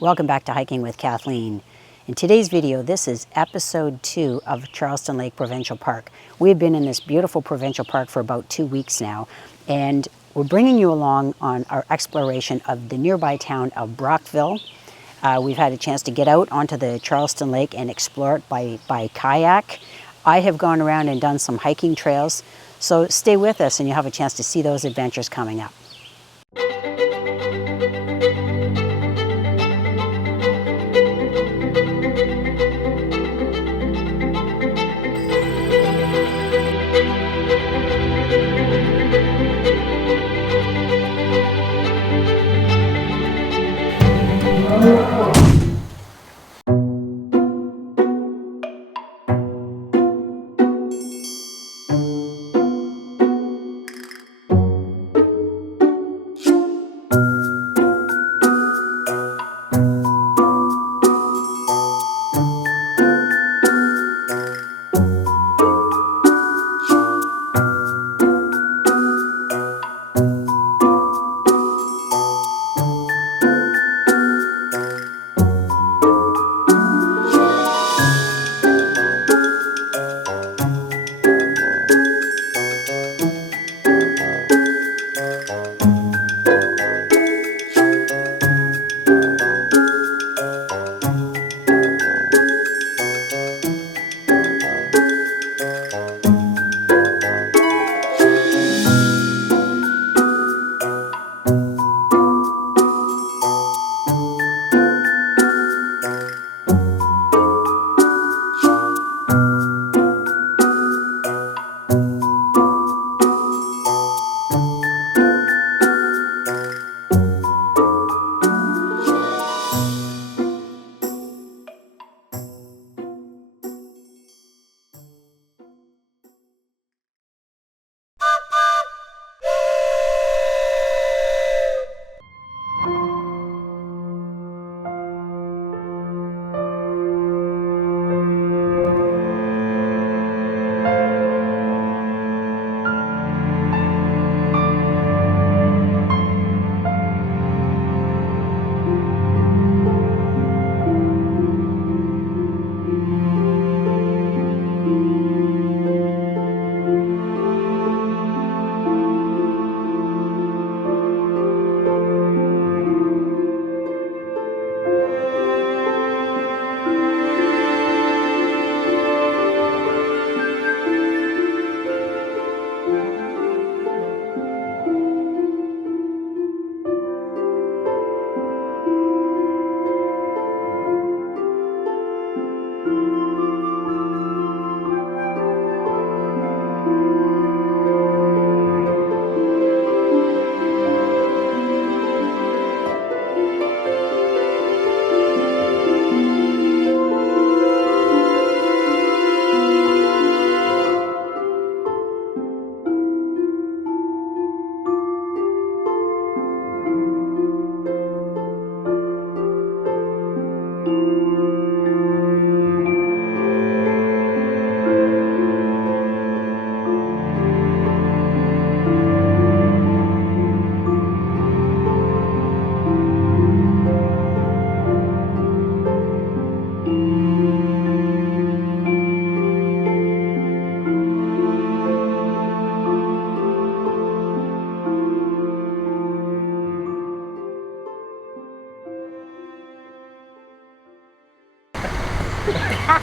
Welcome back to Hiking with Kathleen. In today's video, this is episode 2 of Charleston Lake Provincial Park. We've been in this beautiful provincial park for about 2 weeks now, and we're bringing you along on our exploration of the nearby town of Brockville. We've had a chance to get out onto the Charleston Lake and explore it by kayak. I have gone around and done some hiking trails, so stay with us and you'll have a chance to see those adventures coming up.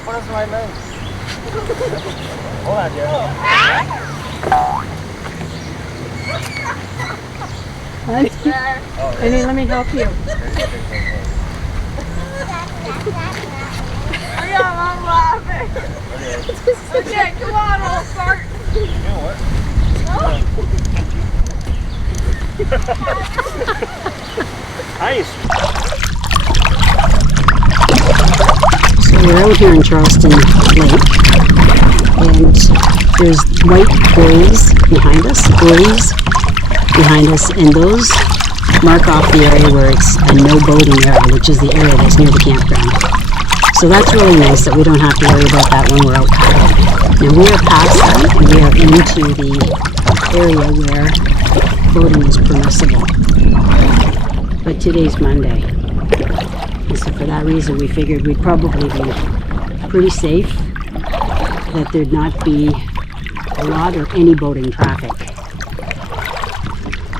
What is my nose? Hold on, Jerry. Honey, let me help you. I'm laughing. Okay, come on, old fart. You know what? Nice. So we're out here in Charleston Lake, and there's white buoys behind us, and those mark off the area where it's a no boating area, which is the area that's near the campground. So that's really nice that we don't have to worry about that when we're out paddling. Now we are past that, and we are into the area where boating is permissible. But today's Monday, for that reason, we figured we'd probably be pretty safe, that there'd not be a lot or any boating traffic.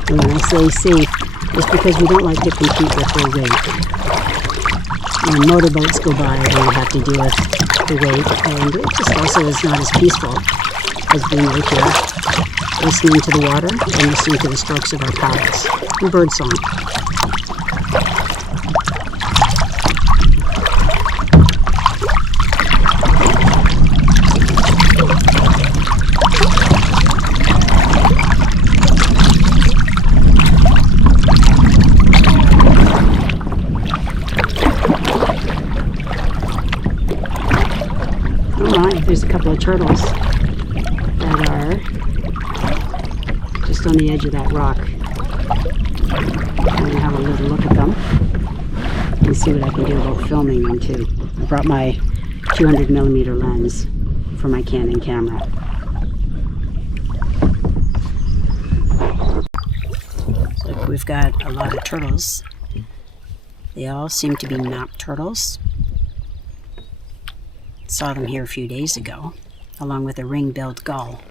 And when I say safe, it's because we don't like to compete with their weight. When motorboats go by, we have to deal with the weight, and it just also is not as peaceful as being right here, listening to the water and listening to the strokes of our paddles and bird song. There's a couple of turtles that are just on the edge of that rock. I'm going to have a little look at them and see what I can do about filming them too. I brought my 200mm lens for my Canon camera. So we've got a lot of turtles. They all seem to be map turtles. Saw them here a few days ago, along with a ring-billed gull.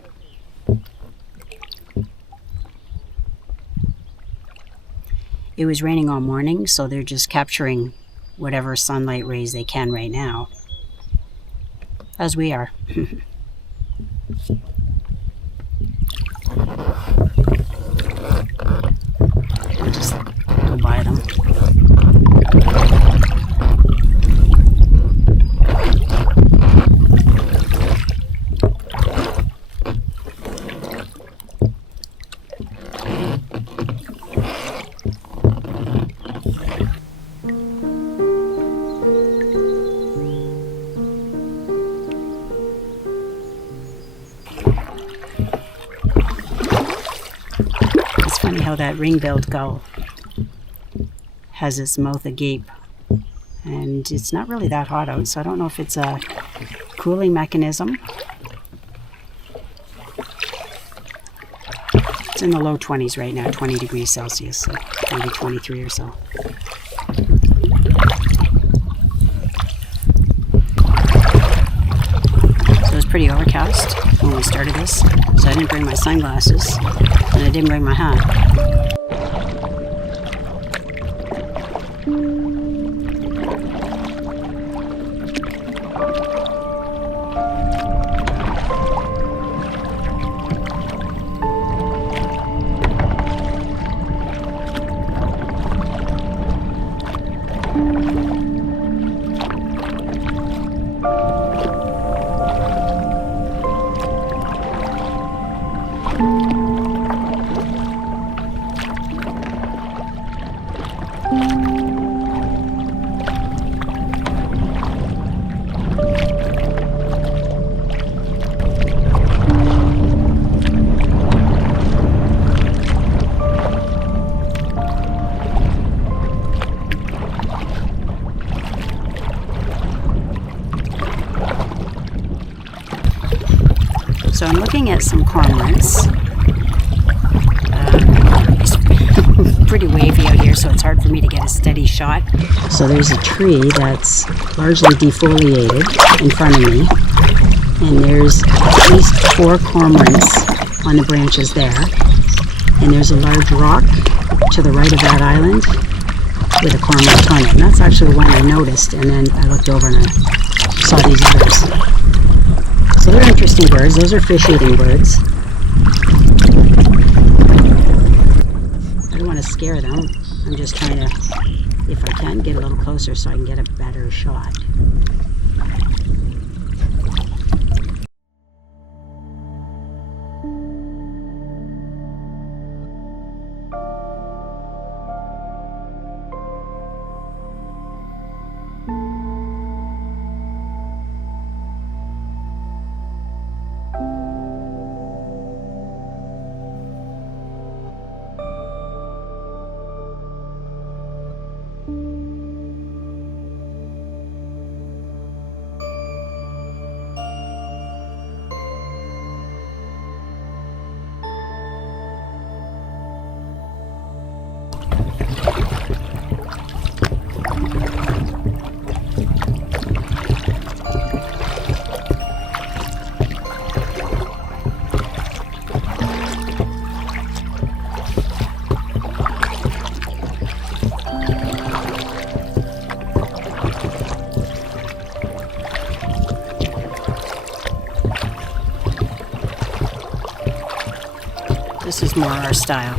It was raining all morning, so they're just capturing whatever sunlight rays they can right now, as we are. I'll just go by them. How that ring-billed gull has its mouth agape, and it's not really that hot out, so I don't know if it's a cooling mechanism. It's in the low 20s right now, 20 degrees Celsius, so maybe 23 or so. So it's pretty overcast when we started this, so I didn't bring my sunglasses and I didn't bring my hat. So I'm looking at some cormorants. It's pretty wavy out here, so it's hard for me to get a steady shot. So there's a tree that's largely defoliated in front of me, and there's at least 4 cormorants on the branches there. And there's a large rock to the right of that island with a cormorant on it. And that's actually the one I noticed, and then I looked over and I saw these others. So they're interesting birds. Those are fish-eating birds. I don't want to scare them. I'm just trying to, if I can, get a little closer so I can get a better shot. is more our style.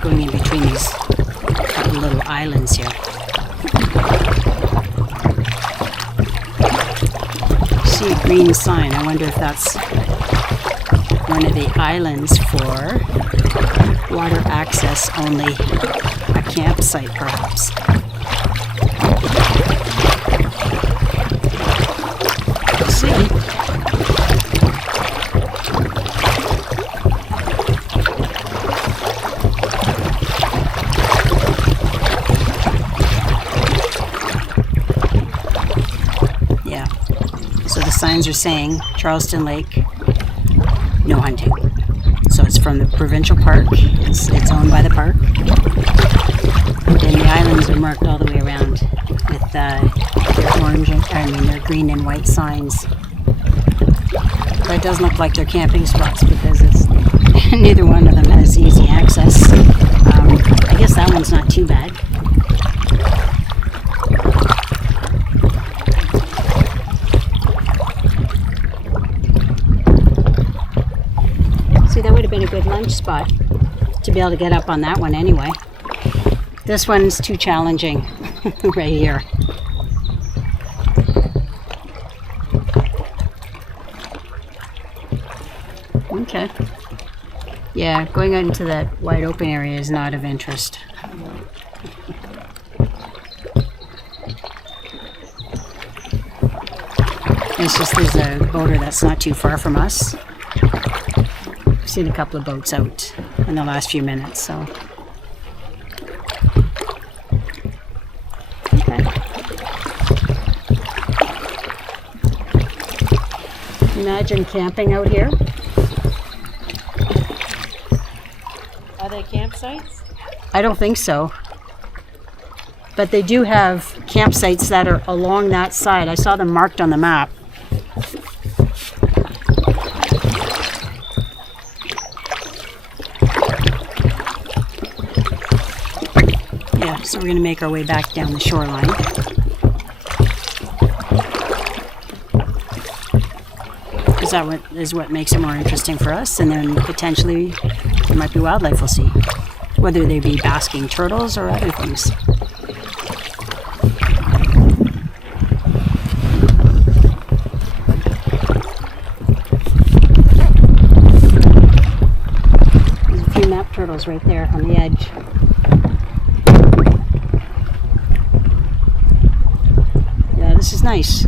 Going in between these couple little islands here. See a green sign. I wonder if that's one of the islands for water access only. A campsite, perhaps. We'll see. Yeah. So the signs are saying Charleston Lake, no hunting. So it's from the provincial park. It's owned by the park. And the islands are marked all the way around with their orange and their green and white signs. But it doesn't look like they're camping spots because it's neither one of them has easy access. I guess that one's not too bad. See, that would have been a good lunch spot to be able to get up on that one anyway. This one's too challenging right here. Okay. Yeah, going out into that wide open area is not of interest. It's just there's a boater that's not too far from us. I've seen a couple of boats out in the last few minutes, so. Okay. Imagine camping out here. Are they campsites? I don't think so. But they do have campsites that are along that side. I saw them marked on the map. Yeah, so we're going to make our way back down the shoreline. Because that is what makes it more interesting for us. And then potentially there might be wildlife we'll see. Whether they be basking turtles or other things. There's a few map turtles right there on the edge. Yeah, this is nice.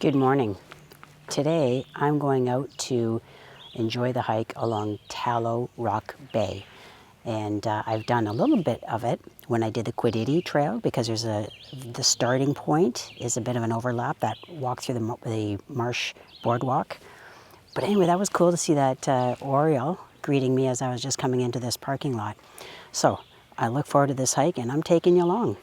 Good morning. Today I'm going out to enjoy the hike along Tallow Rock Bay. And I've done a little bit of it when I did the Quiddity trail, because the starting point is a bit of an overlap, that walk through the marsh boardwalk. But anyway, that was cool to see that Oriole greeting me as I was just coming into this parking lot. So I look forward to this hike, and I'm taking you along.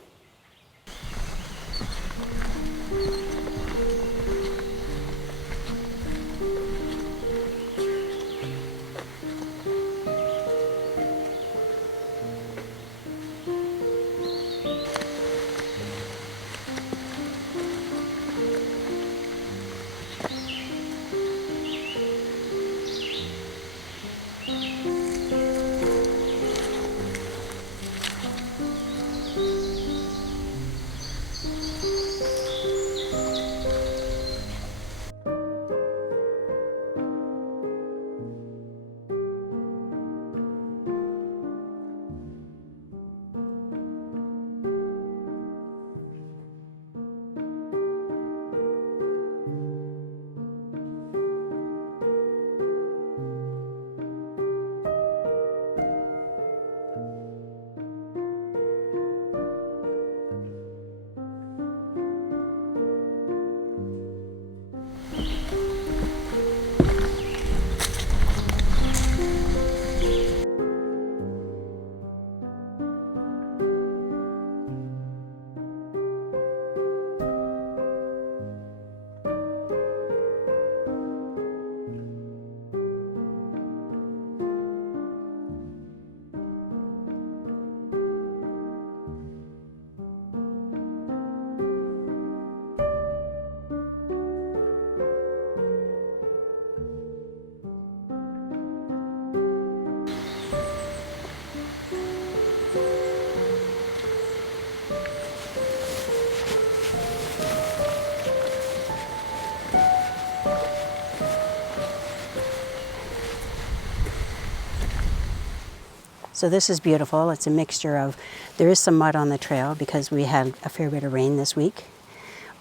So this is beautiful. It's a mixture of, there is some mud on the trail because we had a fair bit of rain this week,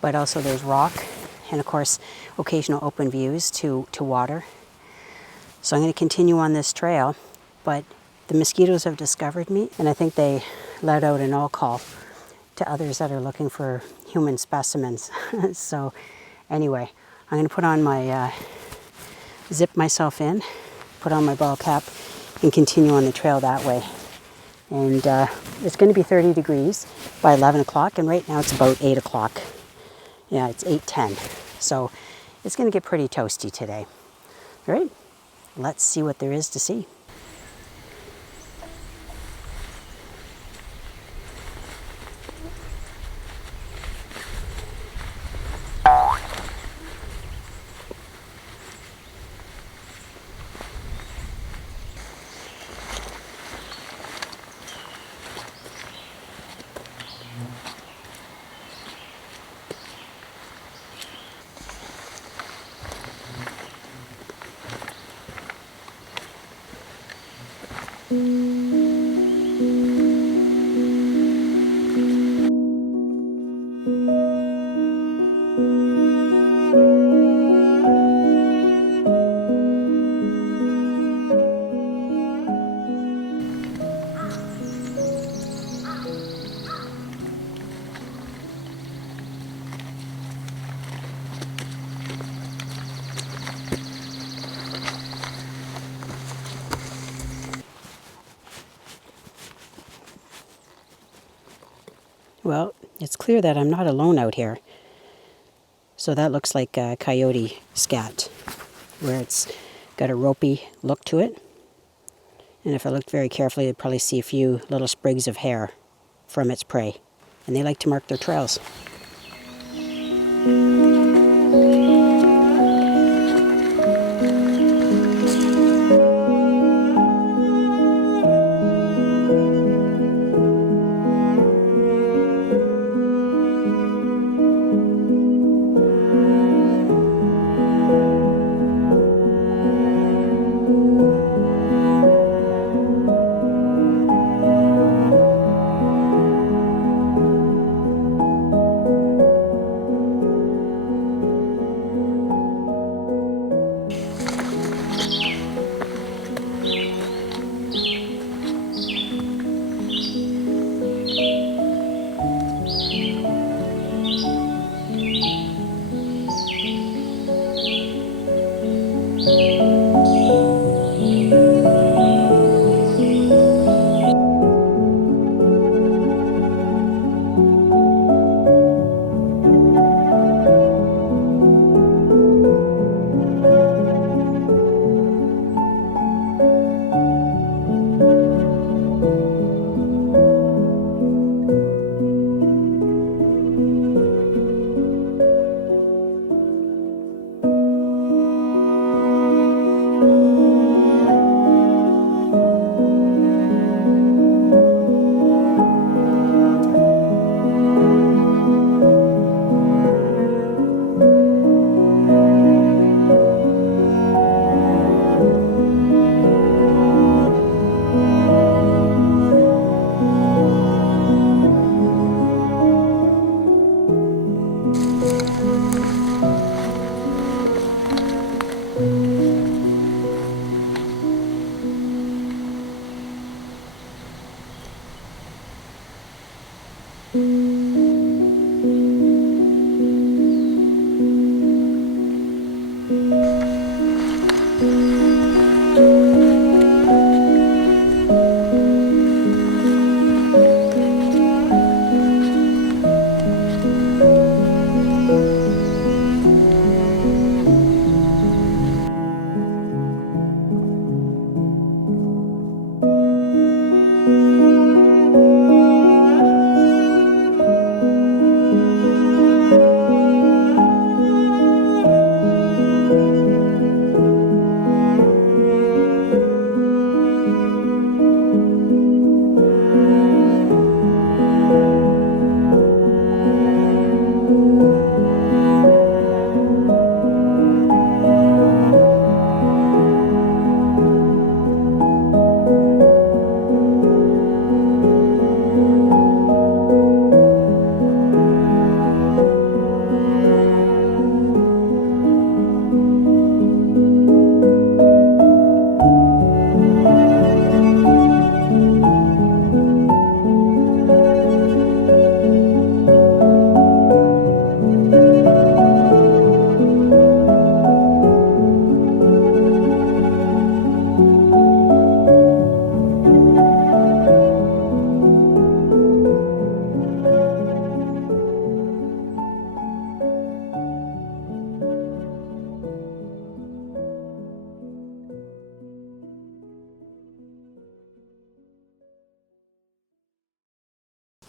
but also there's rock and of course occasional open views to water. So I'm going to continue on this trail, but the mosquitoes have discovered me, and I think they let out an all call to others that are looking for human specimens. So anyway, I'm going to put on my, zip myself in, put on my ball cap, and continue on the trail that way. And it's going to be 30 degrees by 11 o'clock, and right now it's about 8 o'clock. Yeah, it's 8:10. So it's going to get pretty toasty today. All right, let's see what there is to see. Well, it's clear that I'm not alone out here. So that looks like a coyote scat, where it's got a ropey look to it. And if I looked very carefully, I'd probably see a few little sprigs of hair from its prey. And they like to mark their trails.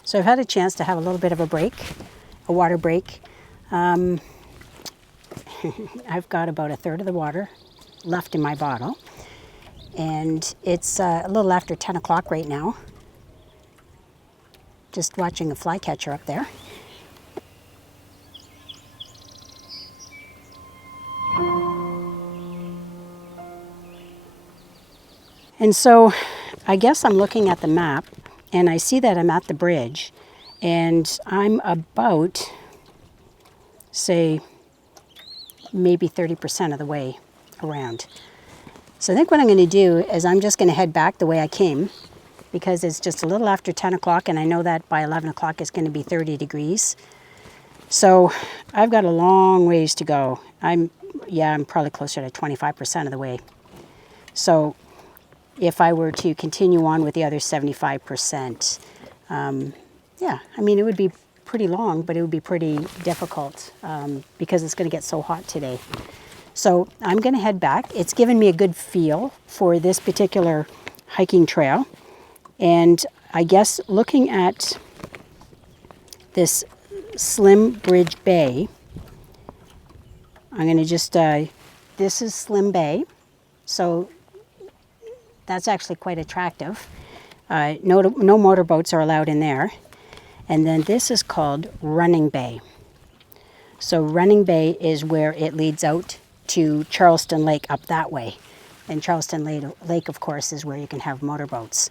So I've had a chance to have a little bit of a break, a water break. I've got about a third of the water left in my bottle, and it's a little after 10 o'clock right now. Just watching a flycatcher up there. And so I guess I'm looking at the map and I see that I'm at the bridge and I'm about, say, maybe 30% of the way around. So I think what I'm going to do is I'm just going to head back the way I came, because it's just a little after 10 o'clock and I know that by 11 o'clock it's going to be 30 degrees. So I've got a long ways to go. I'm probably closer to 25% of the way. So if I were to continue on with the other 75%, yeah, I mean, it would be pretty long, but it would be pretty difficult because it's going to get so hot today. So I'm going to head back. It's given me a good feel for this particular hiking trail. And I guess looking at this Slim Bridge Bay, I'm going to just, this is Slim Bay. So that's actually quite attractive. No motorboats are allowed in there. And then this is called Running Bay. So Running Bay is where it leads out to Charleston Lake up that way. And Charleston Lake, of course, is where you can have motorboats.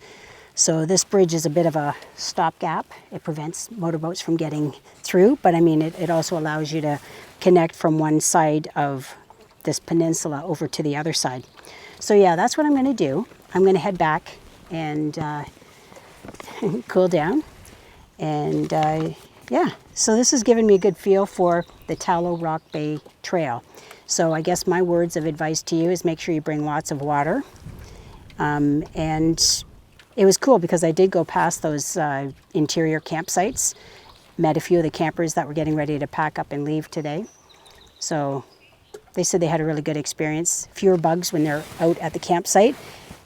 So this bridge is a bit of a stopgap. It prevents motorboats from getting through, but I mean, it also allows you to connect from one side of this peninsula over to the other side. So yeah, that's what I'm going to do. I'm going to head back and cool down. And yeah, so this has given me a good feel for the Tallow Rock Bay Trail. So I guess my words of advice to you is make sure you bring lots of water. And it was cool because I did go past those interior campsites, met a few of the campers that were getting ready to pack up and leave today. So they said they had a really good experience. Fewer bugs when they're out at the campsite.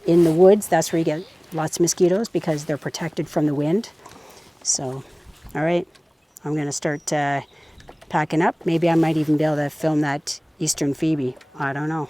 In the woods, that's where you get lots of mosquitoes because they're protected from the wind. So, all right, I'm going to start packing up. Maybe I might even be able to film that Eastern Phoebe. I don't know.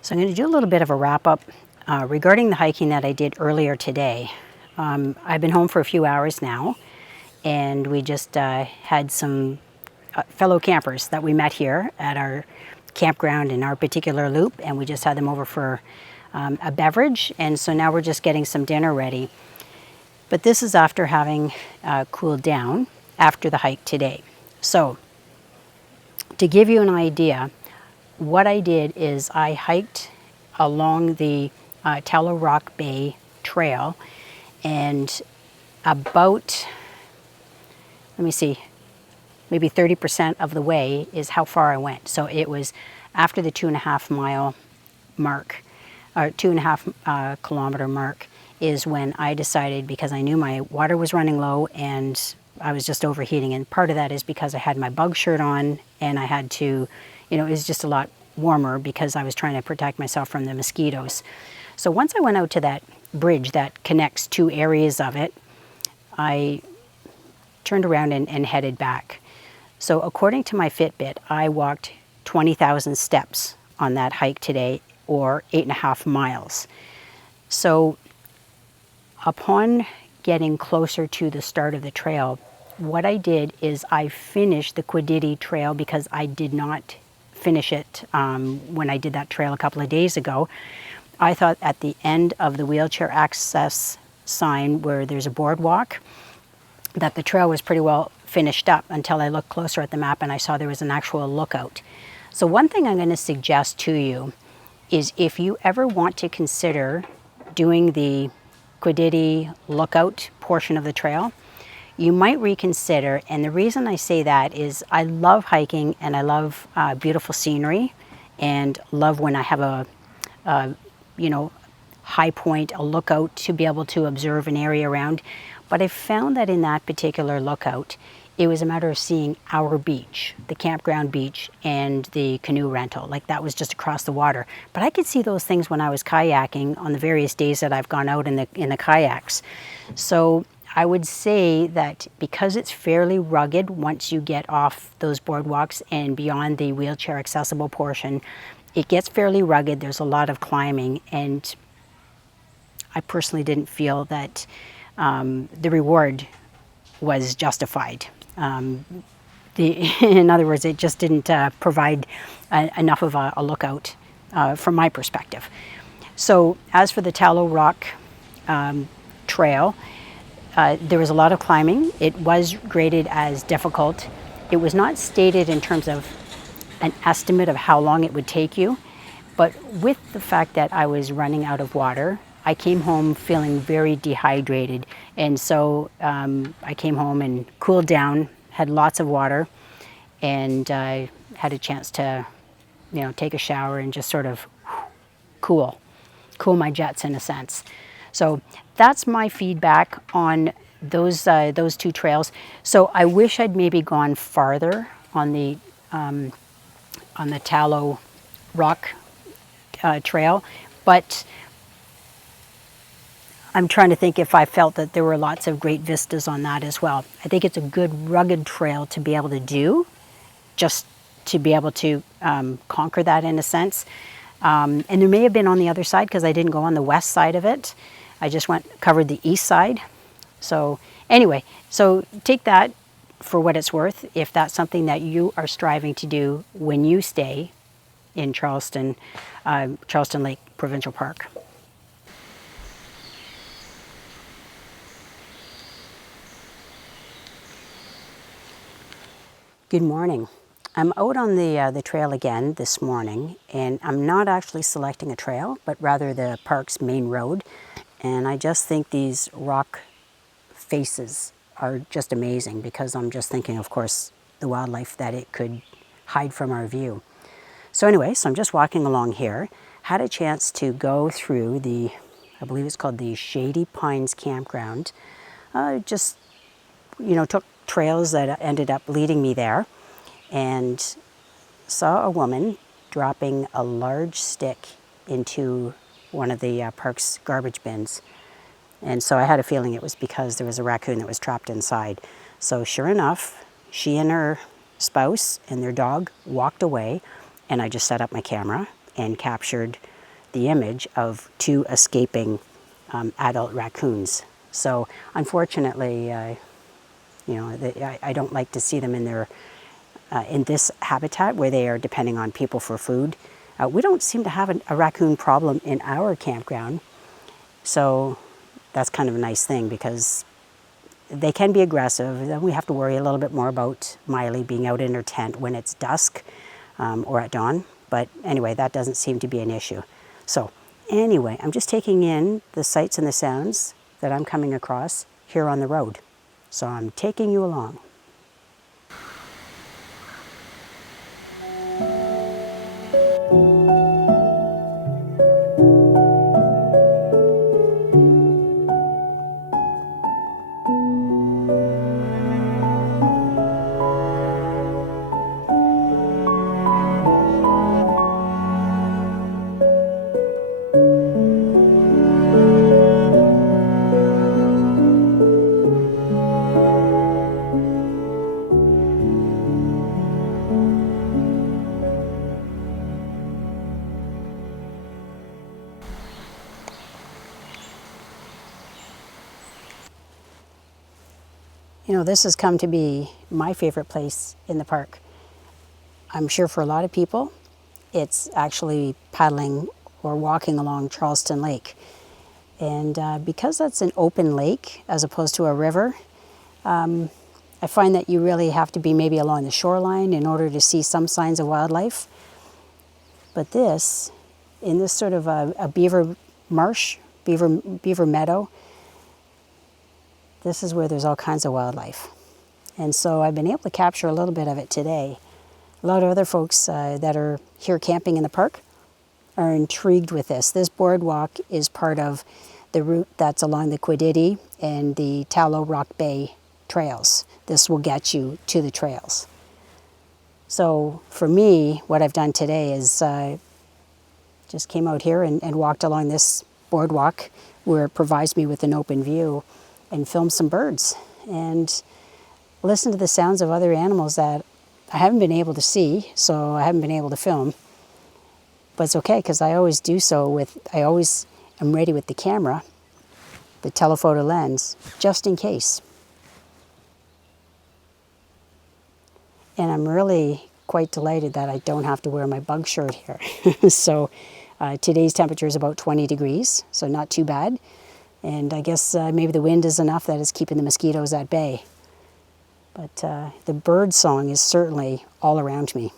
So I'm going to do a little bit of a wrap-up regarding the hiking that I did earlier today. I've been home for a few hours now, and we just had some fellow campers that we met here at our campground in our particular loop, and we just had them over for a beverage, and so now we're just getting some dinner ready. But this is after having cooled down after the hike today. So to give you an idea, what I did is I hiked along the Tallow Rock Bay Trail, and about, let me see, maybe 30% of the way is how far I went. So it was after the 2.5 mile mark. or 2.5 kilometer mark is when I decided, because I knew my water was running low and I was just overheating, and part of that is because I had my bug shirt on and I had to, it was just a lot warmer because I was trying to protect myself from the mosquitoes. So once I went out to that bridge that connects two areas of it, I turned around and headed back. So according to my Fitbit, I walked 20,000 steps on that hike today, or 8.5 miles. So upon getting closer to the start of the trail, what I did is I finished the Quiddity trail because I did not finish it when I did that trail a couple of days ago. I thought at the end of the wheelchair access sign where there's a boardwalk that the trail was pretty well finished up until I looked closer at the map and I saw there was an actual lookout. So one thing I'm going to suggest to you is if you ever want to consider doing the Quiddity lookout portion of the trail, you might reconsider. And the reason I say that is I love hiking and I love beautiful scenery and love when I have a high point, a lookout to be able to observe an area around. But I found that in that particular lookout, it was a matter of seeing our beach, the campground beach, and the canoe rental. Like that was just across the water. But I could see those things when I was kayaking on the various days that I've gone out in the kayaks. So I would say that because it's fairly rugged once you get off those boardwalks and beyond the wheelchair accessible portion, it gets fairly rugged. There's a lot of climbing, and I personally didn't feel that the reward was justified. In other words, it just didn't provide enough of a lookout from my perspective. So as for the Tallow Rock trail, there was a lot of climbing. It was graded as difficult. It was not stated in terms of an estimate of how long it would take you, but with the fact that I was running out of water, I came home feeling very dehydrated, and so I came home and cooled down, had lots of water, and had a chance to, take a shower and just sort of cool my jets in a sense. So that's my feedback on those two trails. So I wish I'd maybe gone farther on the Tallow Rock trail, but I'm trying to think if I felt that there were lots of great vistas on that as well. I think it's a good rugged trail to be able to do, just to be able to conquer that in a sense. And there may have been on the other side because I didn't go on the west side of it. I just covered the east side. So anyway, so take that for what it's worth if that's something that you are striving to do when you stay in Charleston Lake Provincial Park. Good morning. I'm out on the trail again this morning, and I'm not actually selecting a trail, but rather the park's main road. And I just think these rock faces are just amazing because I'm just thinking, of course, the wildlife that it could hide from our view. So anyway, so I'm just walking along here, had a chance to go through I believe it's called the Shady Pines Campground. Just, took trails that ended up leading me there, and saw a woman dropping a large stick into one of the park's garbage bins. And so I had a feeling it was because there was a raccoon that was trapped inside. So sure enough, she and her spouse and their dog walked away, and I just set up my camera and captured the image of two escaping adult raccoons. So unfortunately, I don't like to see them in this habitat where they are depending on people for food. We don't seem to have a raccoon problem in our campground, so that's kind of a nice thing because they can be aggressive. Then we have to worry a little bit more about Miley being out in her tent when it's dusk or at dawn. But anyway, that doesn't seem to be an issue. So anyway, I'm just taking in the sights and the sounds that I'm coming across here on the road. So I'm taking you along. You know, this has come to be my favorite place in the park. I'm sure for a lot of people, it's actually paddling or walking along Charleston Lake. And because that's an open lake as opposed to a river, I find that you really have to be maybe along the shoreline in order to see some signs of wildlife. But this, in this sort of a beaver marsh, beaver meadow, this is where there's all kinds of wildlife. And so I've been able to capture a little bit of it today. A lot of other folks that are here camping in the park are intrigued with this. This boardwalk is part of the route that's along the Quiddity and the Tallow Rock Bay trails. This will get you to the trails. So for me, what I've done today is just came out here and walked along this boardwalk where it provides me with an open view and filmed some birds and listen to the sounds of other animals that I haven't been able to see, so I haven't been able to film. But it's okay, because I always do so I always am ready with the camera, the telephoto lens, just in case. And I'm really quite delighted that I don't have to wear my bug shirt here. So today's temperature is about 20 degrees, so not too bad. And I guess maybe the wind is enough that it's keeping the mosquitoes at bay. But the bird song is certainly all around me.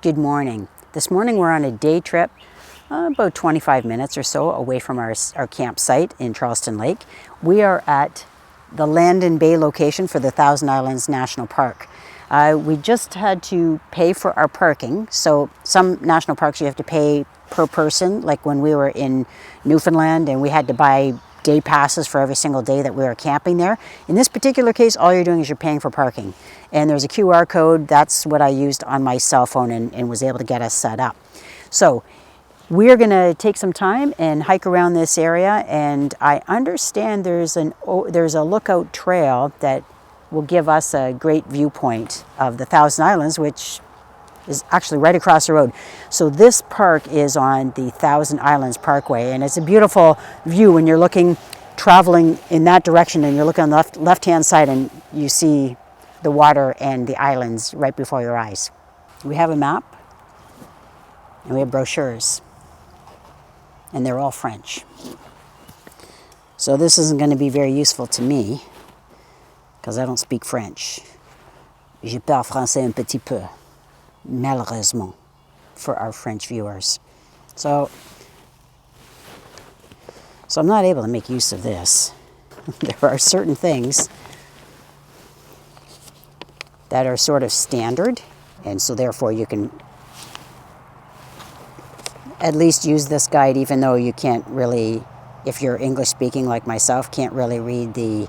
Good morning. This morning we're on a day trip, about 25 minutes or so away from our campsite in Charleston Lake. We are at the Landon Bay location for the Thousand Islands National Park. We just had to pay for our parking. So some national parks you have to pay per person, like when we were in Newfoundland and we had to buy day passes for every single day that we were camping there. In this particular case, all you're doing is you're paying for parking. And there's a QR code. That's what I used on my cell phone and was able to get us set up. So we're going to take some time and hike around this area. And I understand there's a lookout trail that will give us a great viewpoint of the Thousand Islands, which is actually right across the road. So this park is on the Thousand Islands Parkway, and it's a beautiful view when you're traveling in that direction and you're looking on the left-hand side and you see the water and the islands right before your eyes. We have a map and we have brochures, and they're all French. So this isn't going to be very useful to me because I don't speak French. Je parle français un petit peu. Malheureusement, for our French viewers. So I'm not able to make use of this. There are certain things that are sort of standard, and so therefore you can at least use this guide, even though you can't really, if you're English speaking like myself, can't really read the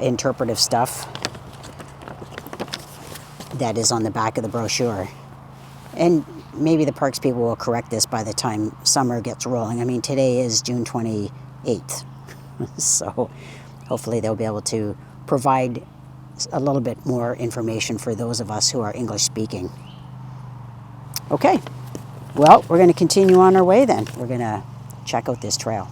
interpretive stuff that is on the back of the brochure. And maybe the parks people will correct this by the time summer gets rolling. I mean, today is June 28th. So hopefully they'll be able to provide a little bit more information for those of us who are English speaking. Okay, well, we're going to continue on our way then. We're going to check out this trail.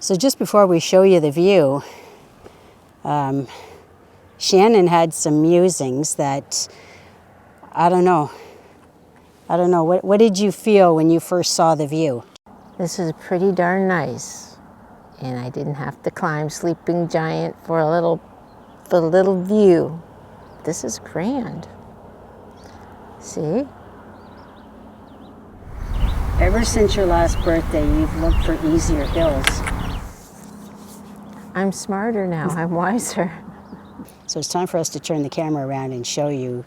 So just before we show you the view, Shannon had some musings that, I don't know, what did you feel when you first saw the view? This is pretty darn nice. And I didn't have to climb Sleeping Giant for a little view. This is grand. See? Ever since your last birthday, you've looked for easier hills. I'm smarter now, I'm wiser. So it's time for us to turn the camera around and show you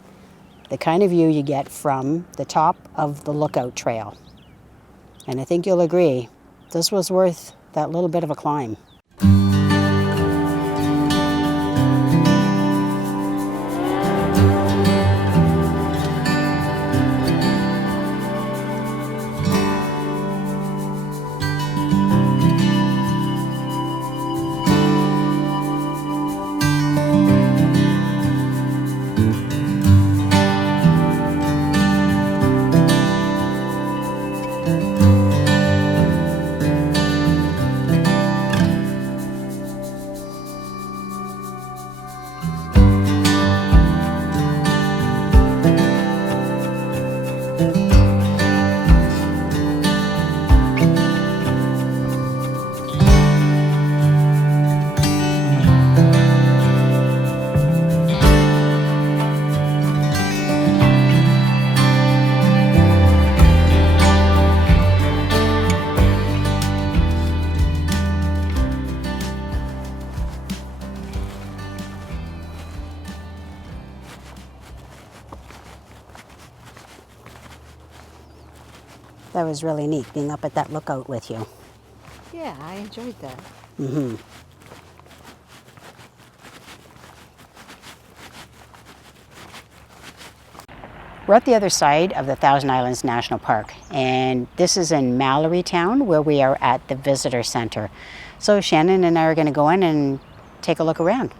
the kind of view you get from the top of the lookout trail. And I think you'll agree, this was worth that little bit of a climb. That was really neat, being up at that lookout with you. Yeah, I enjoyed that. Mm-hmm. We're at the other side of the Thousand Islands National Park, and this is in Mallory Town, where we are at the visitor center. So Shannon and I are going to go in and take a look around.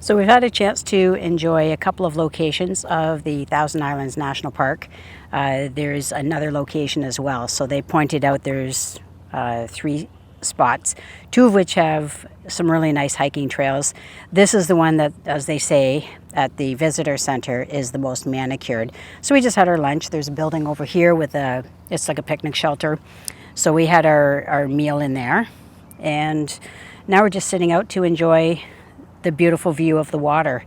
So we've had a chance to enjoy a couple of locations of the Thousand Islands National Park. There's another location as well. So they pointed out there's 3 spots, 2 of which have some really nice hiking trails. This is the one that, as they say at the visitor center, is the most manicured. So we just had our lunch. There's a building over here with it's like a picnic shelter. So we had our meal in there. And now we're just sitting out to enjoy the beautiful view of the water.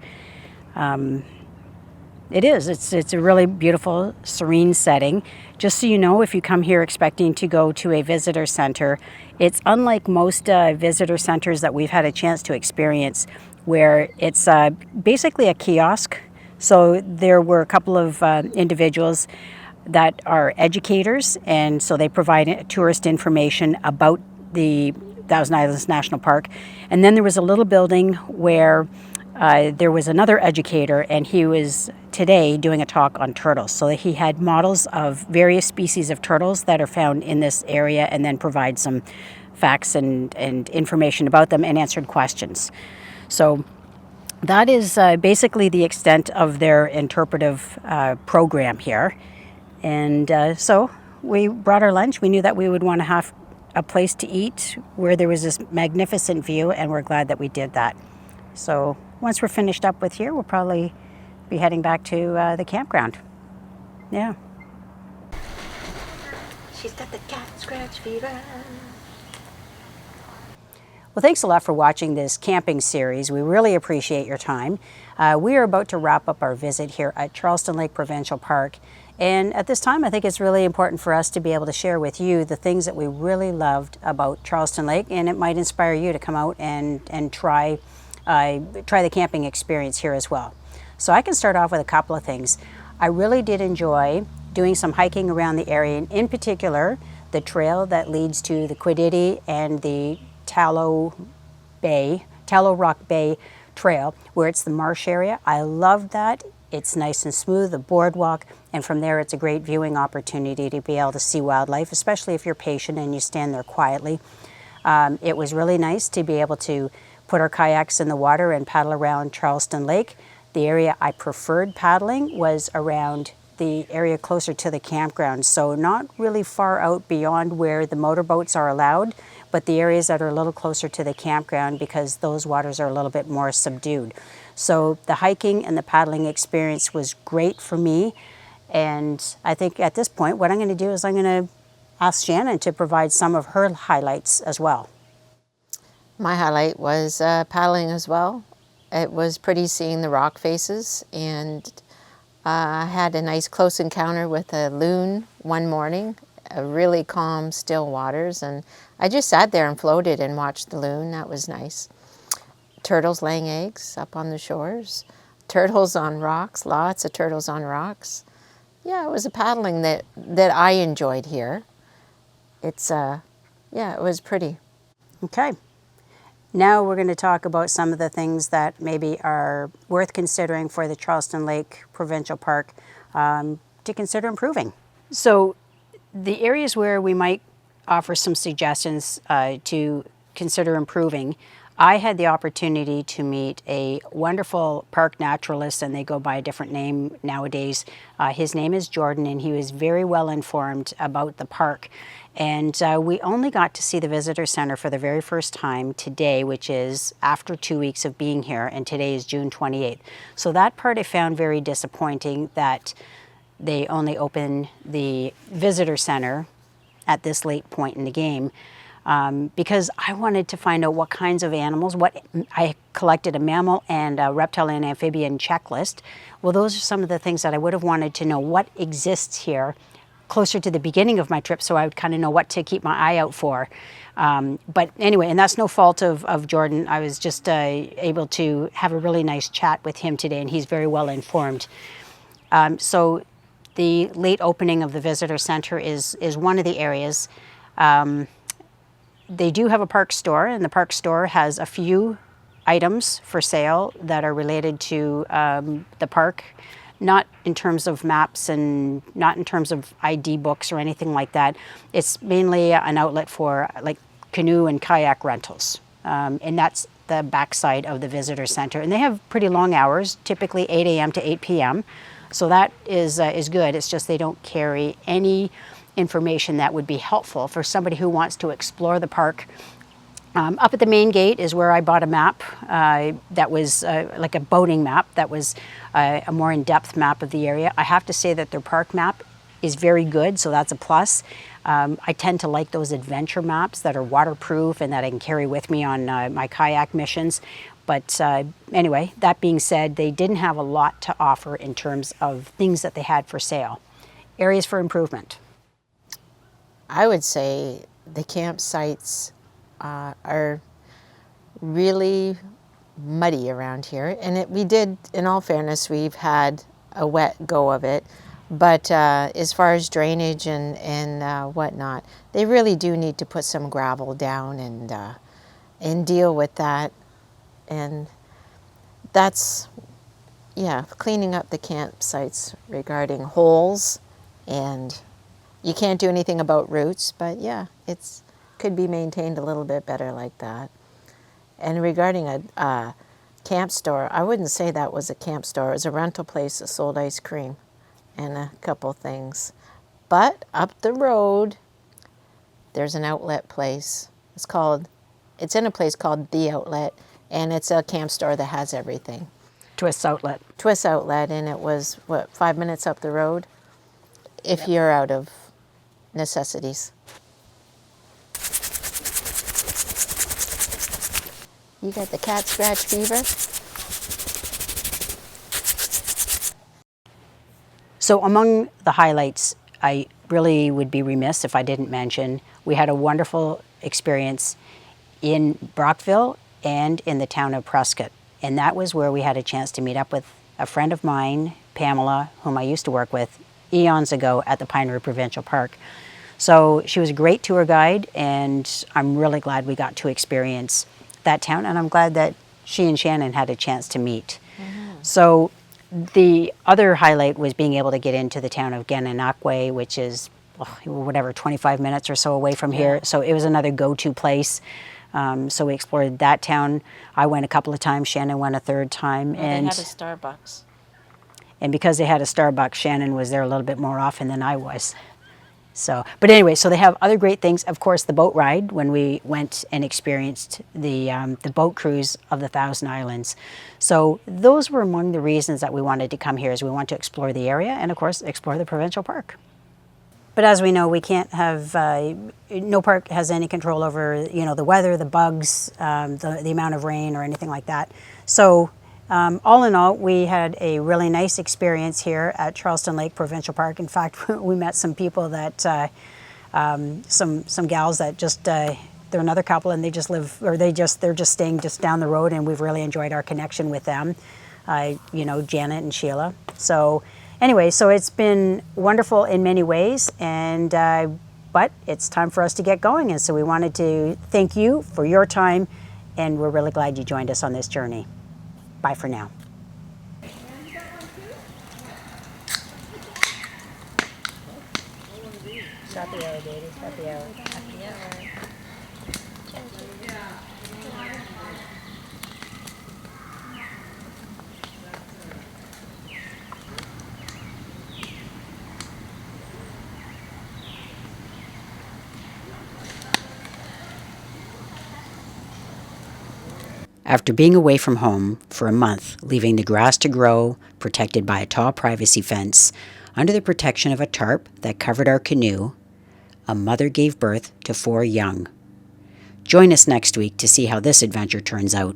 It's a really beautiful, serene setting. Just so you know, if you come here expecting to go to a visitor center, it's unlike most visitor centers that we've had a chance to experience, where it's basically a kiosk. So there were a couple of individuals that are educators, and so they provide tourist information about the Thousand Islands National Park. And then there was a little building where there was another educator, and he was today doing a talk on turtles. So he had models of various species of turtles that are found in this area, and then provide some facts and information about them and answered questions. So that is basically the extent of their interpretive program here. And so we brought our lunch. We knew that we would want to have a place to eat where there was this magnificent view, and we're glad that we did that. So once we're finished up with here, we'll probably be heading back to the campground. Yeah. She's got the cat scratch fever. Well, thanks a lot for watching this camping series. We really appreciate your time. We are about to wrap up our visit here at Charleston Lake Provincial Park. And at this time, I think it's really important for us to be able to share with you the things that we really loved about Charleston Lake, and it might inspire you to come out and try the camping experience here as well. So I can start off with a couple of things. I really did enjoy doing some hiking around the area, and in particular, the trail that leads to the Quiddity and the Tallow Rock Bay Trail, where it's the marsh area. I loved that. It's nice and smooth, the boardwalk, and from there it's a great viewing opportunity to be able to see wildlife, especially if you're patient and you stand there quietly. It was really nice to be able to put our kayaks in the water and paddle around Charleston Lake. The area I preferred paddling was around the area closer to the campground, so not really far out beyond where the motorboats are allowed, but the areas that are a little closer to the campground, because those waters are a little bit more subdued. So the hiking and the paddling experience was great for me, and I think at this point what I'm going to do is I'm going to ask Shannon to provide some of her highlights as well. My highlight was paddling as well. It was pretty seeing the rock faces, and I had a nice close encounter with a loon one morning, really calm, still waters, and I just sat there and floated and watched the loon. That was nice. Turtles laying eggs up on the shores, turtles on rocks, lots of turtles on rocks. Yeah, it was a paddling that I enjoyed here. It's, yeah, it was pretty. Okay. Now we're going to talk about some of the things that maybe are worth considering for the Charleston Lake Provincial Park to consider improving. So the areas where we might offer some suggestions to consider improving. I had the opportunity to meet a wonderful park naturalist, and they go by a different name nowadays. His name is Jordan, and he was very well informed about the park. And we only got to see the visitor center for the very first time today, which is after 2 weeks of being here, and today is June 28th. So that part I found very disappointing, that they only open the visitor center at this late point in the game. Because I wanted to find out what kinds of animals, I collected a mammal and a reptile and amphibian checklist. Well, those are some of the things that I would have wanted to know what exists here closer to the beginning of my trip, so I would kind of know what to keep my eye out for. But anyway, and that's no fault of Jordan. I was just able to have a really nice chat with him today, and he's very well informed. So the late opening of the visitor center is one of the areas. They do have a park store, and the park store has a few items for sale that are related to the park, not in terms of maps and not in terms of ID books or anything like that. It's mainly an outlet for like canoe and kayak rentals, and that's the backside of the visitor center. And they have pretty long hours, typically 8 a.m. to 8 p.m. So that is good. It's just they don't carry any information that would be helpful for somebody who wants to explore the park. Up at the main gate is where I bought a map that was like a boating map, that was a more in-depth map of the area. I have to say that their park map is very good, so that's a plus. I tend to like those adventure maps that are waterproof and that I can carry with me on my kayak missions. But anyway, that being said, they didn't have a lot to offer in terms of things that they had for sale. Areas for improvement. I would say the campsites are really muddy around here. And we did, in all fairness, we've had a wet go of it. But as far as drainage and whatnot, they really do need to put some gravel down and deal with that. And that's, yeah, cleaning up the campsites regarding holes, and you can't do anything about roots, but yeah, it's could be maintained a little bit better like that. And regarding a camp store, I wouldn't say that was a camp store. It was a rental place that sold ice cream and a couple things. But up the road, there's an outlet place. It's in a place called The Outlet, and it's a camp store that has everything. Twist Outlet. Twist Outlet, and it was, 5 minutes up the road? If you're out of necessities. You got the cat scratch fever? So among the highlights, I really would be remiss if I didn't mention, we had a wonderful experience in Brockville and in the town of Prescott. And that was where we had a chance to meet up with a friend of mine, Pamela, whom I used to work with eons ago at the Pine Provincial Park. So she was a great tour guide, and I'm really glad we got to experience that town, and I'm glad that she and Shannon had a chance to meet. Mm-hmm. So the other highlight was being able to get into the town of Gananoque, which is, 25 minutes or so away from here. So it was another go-to place. So we explored that town. I went a couple of times, Shannon went a third time. Well, and they had a Starbucks. And because they had a Starbucks, Shannon was there a little bit more often than I was. So, but anyway, so they have other great things. Of course, the boat ride, when we went and experienced the boat cruise of the Thousand Islands. So those were among the reasons that we wanted to come here, is we want to explore the area and, of course, explore the provincial park. But as we know, we can't have, no park has any control over, the weather, the bugs, the amount of rain or anything like that. So all in all, we had a really nice experience here at Charleston Lake Provincial Park. In fact, we met some people that, some gals that just, they're another couple and they just live, or they're just staying just down the road, and we've really enjoyed our connection with them, Janet and Sheila. So anyway, so it's been wonderful in many ways, and but it's time for us to get going, and so we wanted to thank you for your time, and we're really glad you joined us on this journey. Bye for now. Stop the hour, baby. Stop the hour. Stop the hour. After being away from home for a month, leaving the grass to grow, protected by a tall privacy fence, under the protection of a tarp that covered our canoe, a mother gave birth to 4 young. Join us next week to see how this adventure turns out.